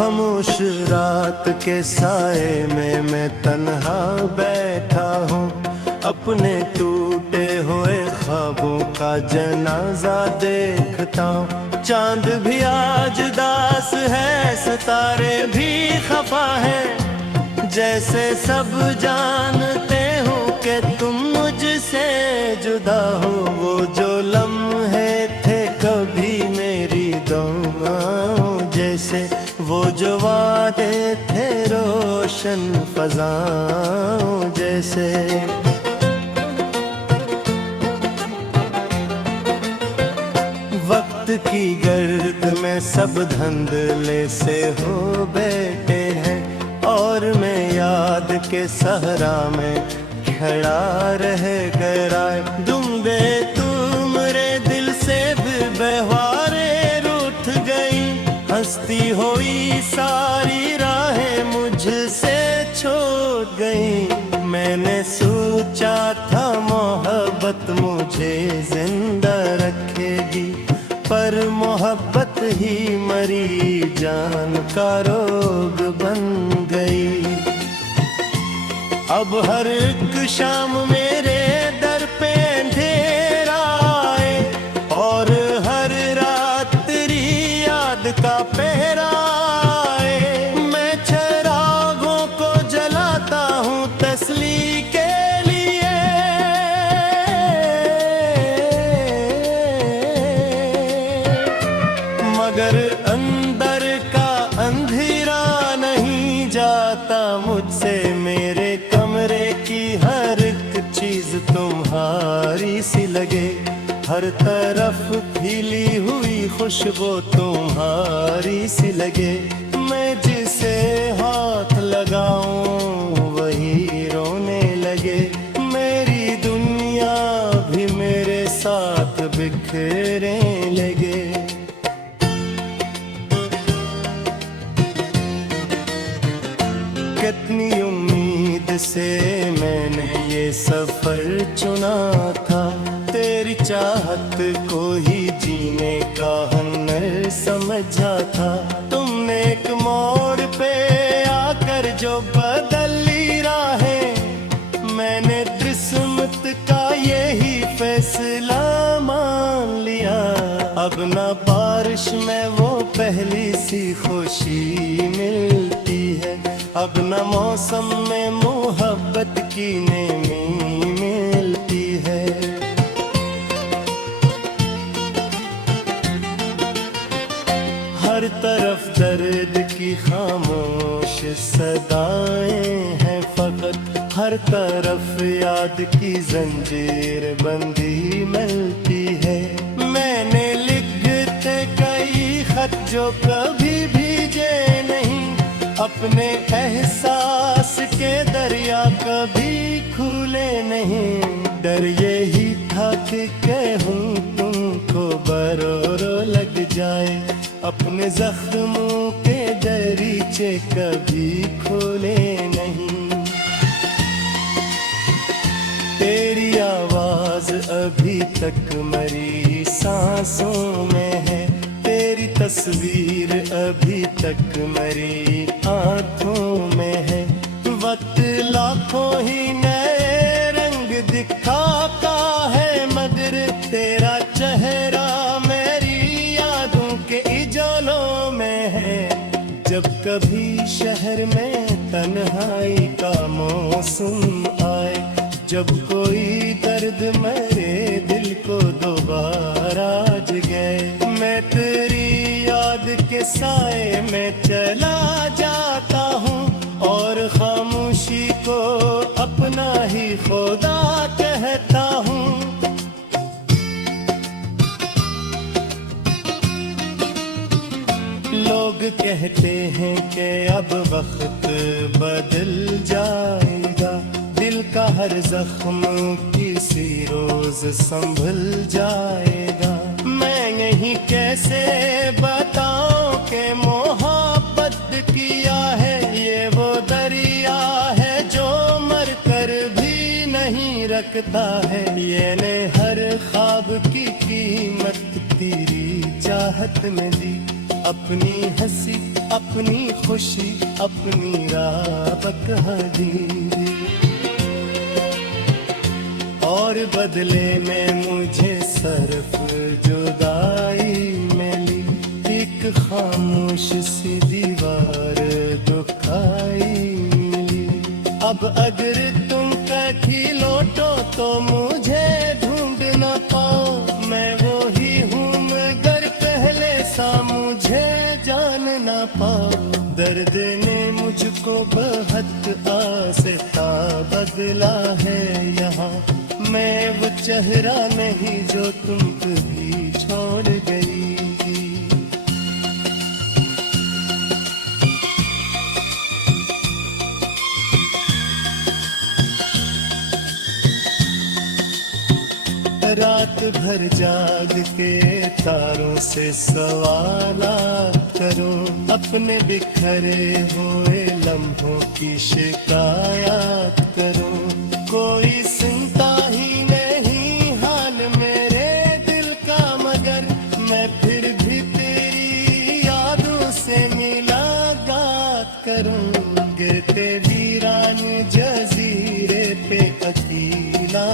खामोश रात के साए में मैं तन्हा बैठा हूँ, अपने टूटे हुए ख्वाबों का जनाजा देखता हूँ। चांद भी आज दास है, सितारे भी खफा है, जैसे सब जानते हो कि तुम मुझसे जुदा हो। वो जो लम्हे थे कभी मेरी दुआओं जैसे, वो जो वादे थे रोशन फज़ाओं जैसे। वक्त की गर्द में सब धंधले से हो बैठे हैं, और मैं याद के सहरा में खड़ा रह गया। दुम्बे तुमरे दिल से भी बहारे रूठ गई, हंसती हुई सारी राहें मुझसे छोड़ गई। मैंने सोचा था मोहब्बत मुझे जिंदा रखेगी, पर मोहब्बत ही मरी जान का रोग बन गई। अब हर एक शाम मेरे दर पे अंधेरा आए, और हर रात तेरी याद का पहरा आए। मैं चिरागों को जलाता हूँ तसल्ली के लिए, मगर अंदर का अंधेरा नहीं जाता मुझसे। मेरे कमरे की हर एक चीज तुम्हारी सी लगे, हर तरफ खिली हुई खुशबू तुम्हारी सी लगे। मैं जिसे हाथ लगाऊं वही रोने लगे, मेरी दुनिया भी मेरे साथ बिखरने लगे। कितनी उम्मीद से मैंने ये सफर चुना था, तेरी चाहत को ही जीने का हुनर समझा था। तुमने एक मोड़ पे आकर जो बदली राहें, मैंने किस्मत का यही फैसला मान लिया। अब ना बारिश में वो पहली सी खुशी मिलती है, अब न मौसम में मोहब्बत की नेमी मिलती है। हर तरफ दर्द की खामोश सदाएं हैं फकत, हर तरफ याद की जंजीर बंदी मिलती है। मैंने लिखते कई खत जो कभी भीजे नहीं, अपने एहसास के दरिया कभी खुले नहीं। डर यही था कि कहूँ तुमको बरोरो लग जाए, अपने जख्मों के दरीचे कभी खोले नहीं। तेरी आवाज अभी तक मरी सांसों में है, तेरी तस्वीर अभी तक मेरी आँखों में है। वक्त लाखों ही नए रंग दिखाता है, मगर तेरा चेहरा मेरी यादों के इजालों में है। जब कभी शहर में तन्हाई का मौसम आए, जब कोई दर्द मेरे दिल को दोबारा जगाए, मैं तेरी याद के साए में चला जाता हूँ, और खामोशी को अपना ही खुदा कहता हूँ। लोग कहते हैं कि अब वक्त बदल जाएगा, दिल का हर जख्म किसी रोज संभल जाएगा। मैं यही कैसे बताऊं कि मोहब्बत किया है, ये वो दरिया है जो मर कर भी नहीं रखता है। ये ने हर ख्वाब की कीमत तेरी चाहत में दी, अपनी हंसी अपनी खुशी अपनी राबक हदीरी, और बदले में मुझे सरफ जुदाई मिली, एक खामोश सी दीवार दुखाई मिली। अब अगर तुम कभी लौटो तो मुझे ढूंढ न पाओ, मैं वो ही हूँ मगर पहले सा मुझे जान न पाओ। दर्द ने मुझको बहुत आस्ता बदला है यहाँ, मैं वो चेहरा नहीं जो तुम कभी छोड़ गई। रात भर जाग के तारों से सवालात करो, अपने बिखरे हुए लम्हों की शिकायत करो। कोई सुनता ही नहीं हाल मेरे दिल का, मगर मैं फिर भी तेरी यादों से मुलाकात करूं। गिरते वीरान जजीरे पे अकेला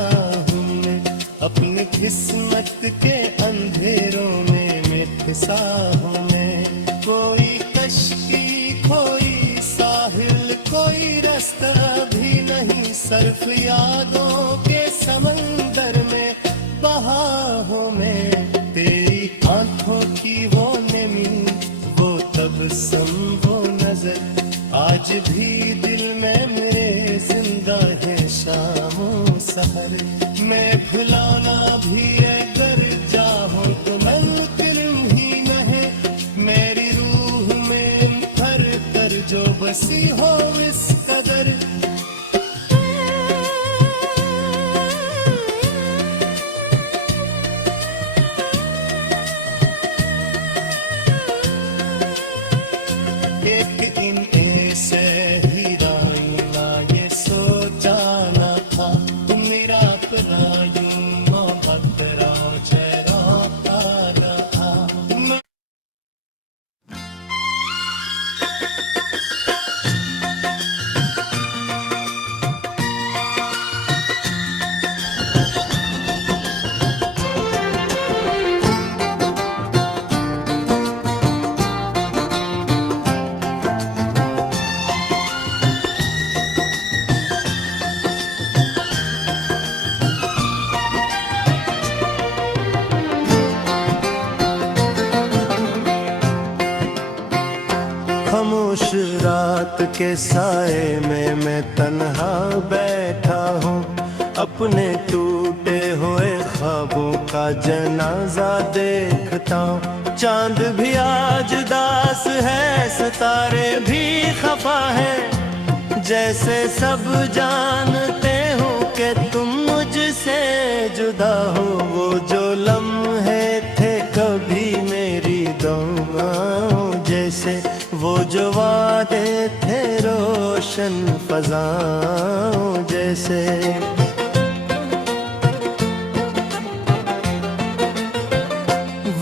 हूँ मैं, अपनी किस्मत के अंधेरों में फिसा हूँ मैं। कोई कश्ती कोई साहिल कोई रास्ता भी नहीं, सिर्फ यादों के समंदर में बहा हूँ मैं। तेरी आंखों की वो नमी वो तबस्सुम वो नजर, आज भी दिल में मेरे जिंदा है शामों सहर। मैं भुलाना भी अगर चाहूं तो मुमकिन ही नहीं, मेरी रूह में भर कर जो बसी हो इस कदर। एक इन ऐसे ही राइना ये सोचा ना था, मेरा अपना यूं मोहब्बत राव चेहरा आ रहा। खामोश रात के साए में मैं तन्हा बैठा हूँ, अपने टूटे हुए ख्वाबों का जनाजा देखता हूँ। चांद भी आज दास है सितारे भी खफा है, जैसे सब जानते हो कि तुम मुझसे जुदा हो। वो जो लम्हे थे कभी मेरी दुआओं जैसे, वो जो वादे थे रोशन फज़ाओं जैसे।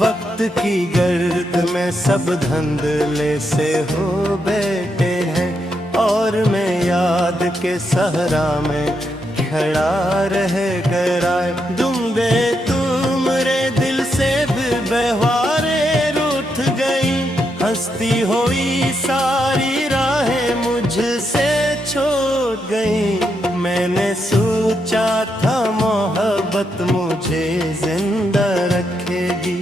वक्त की गर्द में सब धंधले से हो बैठे हैं, और मैं याद के सहरा में खड़ा रह गया। दुम्बे तुमरे दिल से भी बहवारे रूठ गई, हंसती हुई सारी राहें मुझसे छोड़ गई। मैंने सोचा था मोहब्बत मुझे जिंदा रखेगी,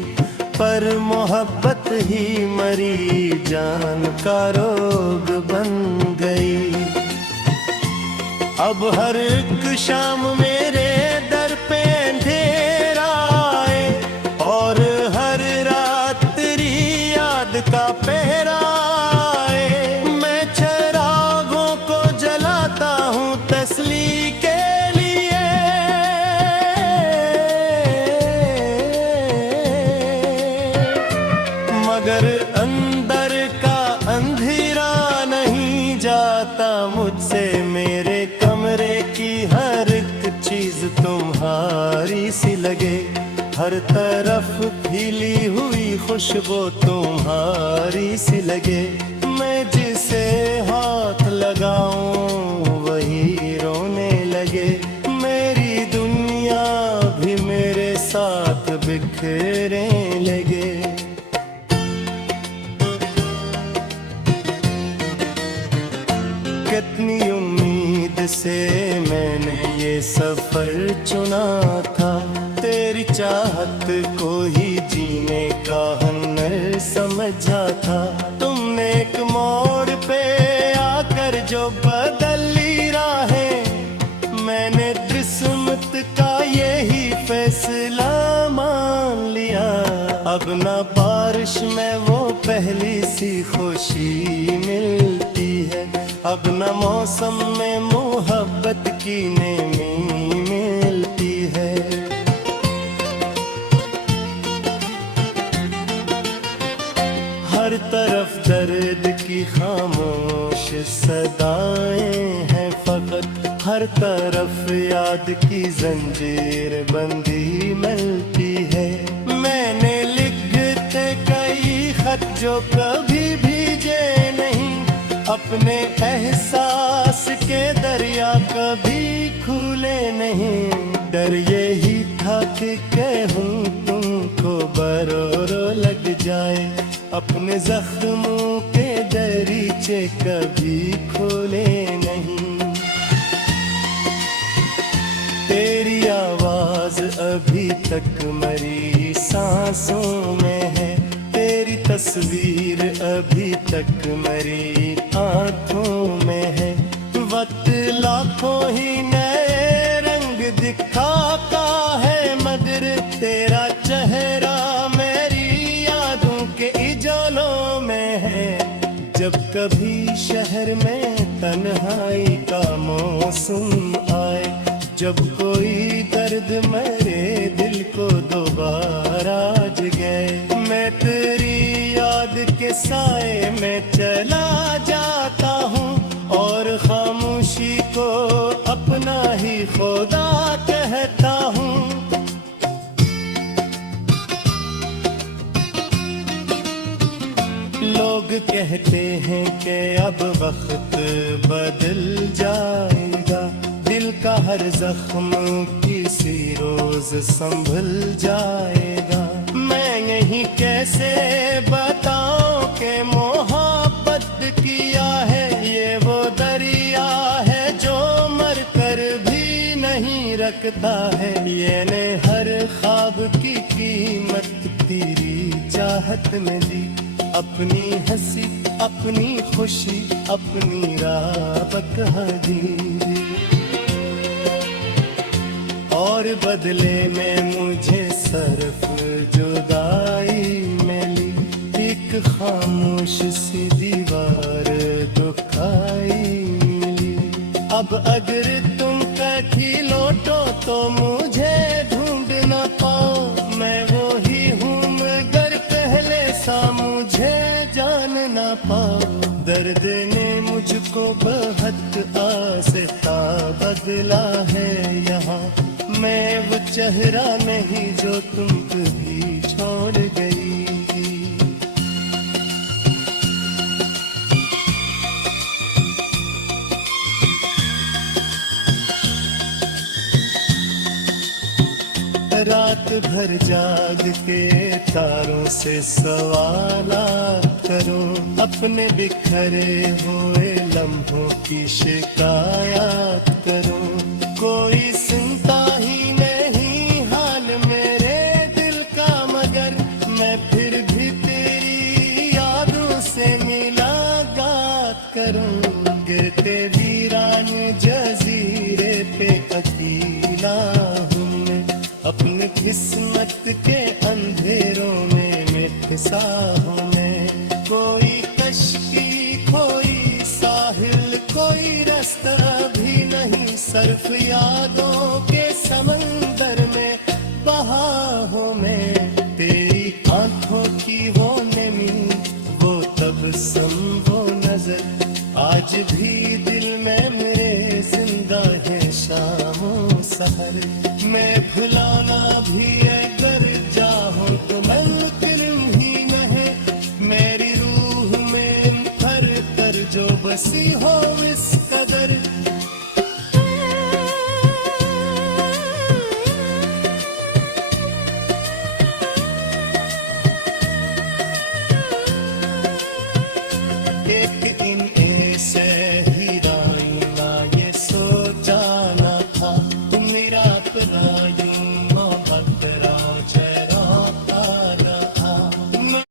पर मोहब्बत ही मरी जान का रोग बन गई। अब हर एक शाम मेरे दर पे अंधेरा आए, और हर रात तेरी याद का पहरा आए। मैं चिरागों को जलाता हूँ तसली के लिए, मगर अंदर का अंधेरा नहीं जाता मुझसे। मेरे कमरे की हर एक चीज तुम्हारी सी लगे, हर तरफ खिली हुई खुशबू खुशबू तुम्हारी सी लगे, मैं जिसे हाथ लगाऊं वही रोने लगे, मेरी दुनिया भी मेरे साथ बिखरने लगे। कितनी उम्मीद से मैंने ये सफर चुना था, तेरी चाहत को ही जीने का हुनर समझा था। तुमने एक मोड़ पे आकर जो बदली राहें, मैंने किस्मत का यही फैसला मान लिया। अब ना बारिश में वो पहली सी खुशी मिलती है, अब न मौसम में मोहब्बत की नेमी मिलती है। हर तरफ दर्द की खामोश सदाएं हैं फकत, हर तरफ याद की जंजीर बंदी मिलती है। मैंने लिखते कई खत जो कभी भीजे नहीं, अपने एहसास के दरिया कभी खुले नहीं। डर यही था कि कहूँ तुमको बरोरो लग जाए, अपने जख्मों के दरीचे कभी खोले नहीं। तेरी आवाज अभी तक मरी सांसों में है, तेरी तस्वीर अभी तक मेरी आँखों में है। वक्त लाखों ही नए रंग दिखाता है, मगर तेरा चेहरा मेरी यादों के इजालों में है। जब कभी शहर में तन्हाई का मौसम आए, जब कोई दर्द मेरे दिल को दोबारा जगाए, मैं तेरी याद के साए में चला जाता हूँ और खामोशी को अपना ही खुदा कहता हूँ। लोग कहते हैं कि अब वक्त बदल जाएगा, दिल का हर जख्म किसी रोज संभल जाएगा। मैं यही कैसे बताऊं कि मोहब्बत किया है, ये वो दरिया है जो मर कर भी नहीं रखता है। ये ने हर ख्वाब की कीमत तेरी चाहत में दी, अपनी हंसी अपनी खुशी अपनी राह कहाँ दी। और बदले में मुझे सरफ जुदाई मिली, एक खामोश सी दीवार दुखाई मिली। अब अगर तुम कभी लौटो तो मुझे ढूंढ न पाओ, मैं वो ही हूँ मगर पहले सा मुझे जान न पाओ। दर्द ने मुझको बहुत आस्ता बदला है यहाँ, मैं वो चेहरा नहीं जो तुम कभी छोड़ गई। रात भर जाग के तारों से सवालात करो, अपने बिखरे हुए लम्हों की शिकायत करो। कोई सुनता ही नहीं हाल मेरे दिल का, मगर मैं फिर भी तेरी यादों से मुलाकात करूं। गिरते वीरान जजीरे पे अकेला हूँ मैं, अपने किस्मत के अंधेरों में मैं फंसा हूँ मैं। कोई कश्ती कोई साहिल कोई रास्ता भी नहीं, सिर्फ यादों के समंदर में बहा हूँ मैं। तेरी आंखों की वो नमी वो तबस्सुम वो नजर, आज भी दिल में मेरे जिंदा है शामों सहर। मैं भुलाना भी अगर चाहूं तो मुमकिन ही नहीं, वसी हो